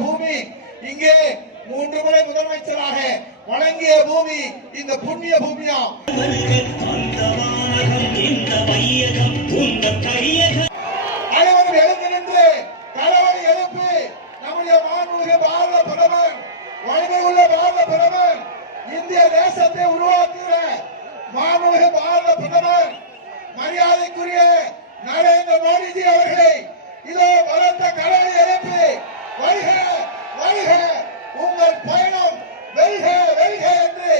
பூமி இங்கே 3 முறை முதலமைச்சராக வழங்கிய பூமி இந்த புண்ணிய பூமியா. அனைவரும் எழுந்து நின்று தலைவரை எழுப்பி நம்முடைய மாண்புமிகு பாரத பிரதமர், வலிமை உள்ள பாரத பிரதமர், இந்திய தேசத்தை உருவாக்குகிற மாண்புமிகு பாரத பிரதமர், மரியாதைக்குரிய நரேந்திர மோடிஜி அவர்களை இதோ பலத்த கரவை எழுப்பி வருக வருக, உங்கள் பயணம் வெல்க வெல்க என்று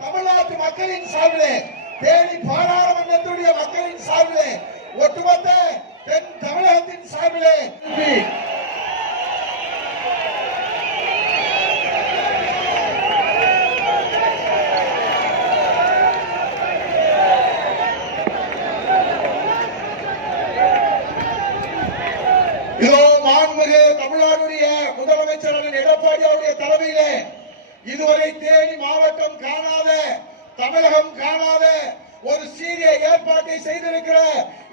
தமிழ்நாட்டு மக்களின் சார்பிலே, தேனி பாராளுமன்றத்துடைய மக்களின் சார்பிலே, ஒட்டுமொத்த தென் தமிழகத்தின் சார்பிலே இதோ மாண்புமிகு தமிழ்நாடுடைய முதலமைச்சர் எடப்பாடி அவருடைய தலைமையிலே இதுவரை தேனி மாவட்டம் காணாத, தமிழகம் காணாத ஒரு சீரிய ஏற்பாட்டை செய்திருக்கிற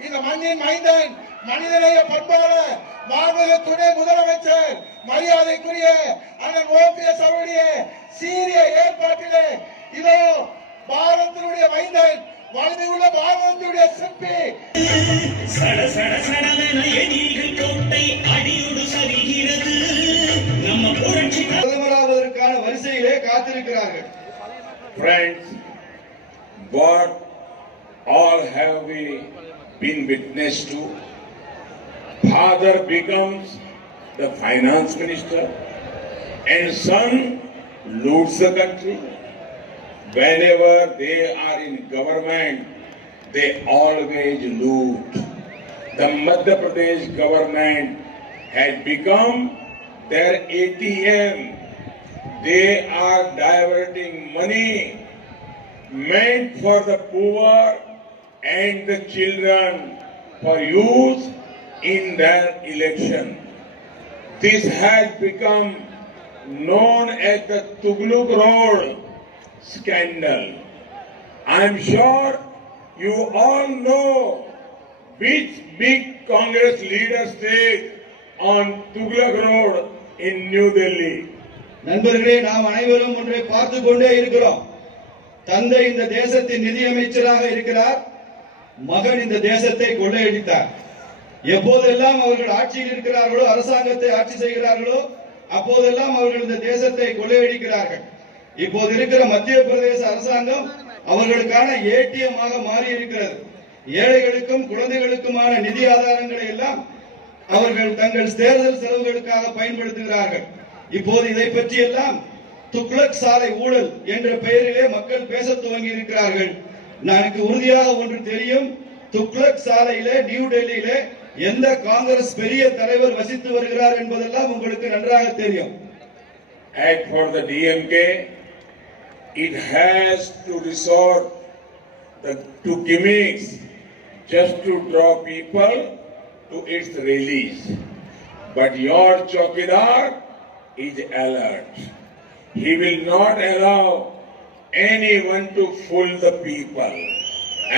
இந்த மண்ணின் மைந்தன், மனிதநேய பண்பாளர், மாண்புமிகு துணை முதலமைச்சர், மரியாதைக்குரிய அண்ணன் OPS அவருடைய சீரிய ஏற்பாட்டிலே இதோ பாரதத்தினுடைய மைந்தன், வலிமையுள்ள பாரதத்தினுடைய சிற்பி பிரதமராவதற்கான வரிசையிலே காத்திருக்கிறார்கள். Friends, what all have we been witness to? Father becomes the finance minister and son loots the country. Whenever they are in government, they always loot. The Madhya Pradesh government has become their ATM. They are diverting money meant for the poor and the children for use in their election. This has become known as the Tughlaq Road scandal. I am sure you all know which big Congress leader stayed on Tughlaq Road in New Delhi. நண்பர்களே, நாம் அனைவரும் ஒன்றை பார்த்து கொண்டே இருக்கிறோம். தந்தை இந்த தேசத்தின் நிதியமைச்சராக இருக்கிறார், மகன் இந்த தேசத்தை கொள்ளையடித்தார். எப்போதெல்லாம் அவர்கள் ஆட்சியில் இருக்கிறார்களோ, அரசாங்கத்தை ஆட்சி செய்கிறார்களோ, அப்போதெல்லாம் அவர்கள் இந்த தேசத்தை கொள்ளையடிக்கிறார்கள். இப்போது இருக்கிற மத்திய பிரதேச அரசாங்கம் அவர்களுக்கான ஏடிஎம் ஆக மாறி இருக்கிறது. ஏழைகளுக்கும் குழந்தைகளுக்குமான நிதி ஆதாரங்களை எல்லாம் அவர்கள் தங்கள் தேர்தல் செலவுகளுக்காக பயன்படுத்துகிறார்கள். இப்போது இதை பற்றி எல்லாம் துக்ளக் சாலை ஊழல் என்ற பெயரிலே மக்கள் பேச துவங்கி இருக்கிறார்கள். எனக்கு உறுதியாக ஒன்று தெரியும், துக்ளக் சாலையிலே நியூ டெல்லியிலே எந்த காங்கிரஸ் பெரிய தலைவர் வசித்து வருகிறார் என்பதெல்லாம் உங்களுக்கு நன்றாக தெரியும். As for the DMK, it has to resort to gimmicks just to draw people to its rallies. But your Chowkidar is alert. He will not allow anyone to fool the people,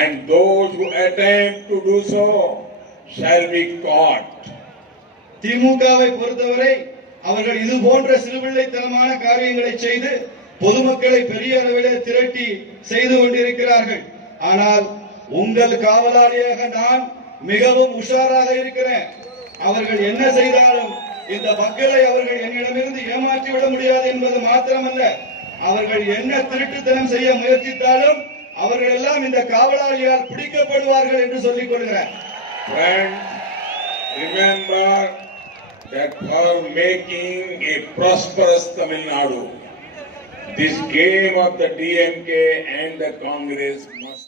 and those who attempt to do so shall be caught. திமுகவை பொறுத்தவரை அவர்கள் இது போன்ற சிறுபிள்ளைத்தனமான காரியங்களை செய்து பொதுமக்களை பெரிய அளவிலே திரட்டி செய்து கொண்டிருக்கிறார்கள். ஆனால் உங்கள் காவலாளியாக நான் மிகவும் உஷாராக இருக்கிறேன். அவர்கள் என்ன செய்தாலும் இந்த மக்களை அவர்கள் என்னிடமிருந்து ஏமாற்றிவிட முடியாது என்பது மாத்திரமல்ல, அவர்கள் என்ன திருட்டுத்தனம் செய்ய முயற்சித்தாலும் அவர்கள் எல்லாம் இந்த காவலாளியால் பிடிக்கப்படுவார்கள் என்று சொல்லிக் கொள்கிறேன். Friends, remember that for making a prosperous Tamil Nadu, this game of the DMK and the Congress must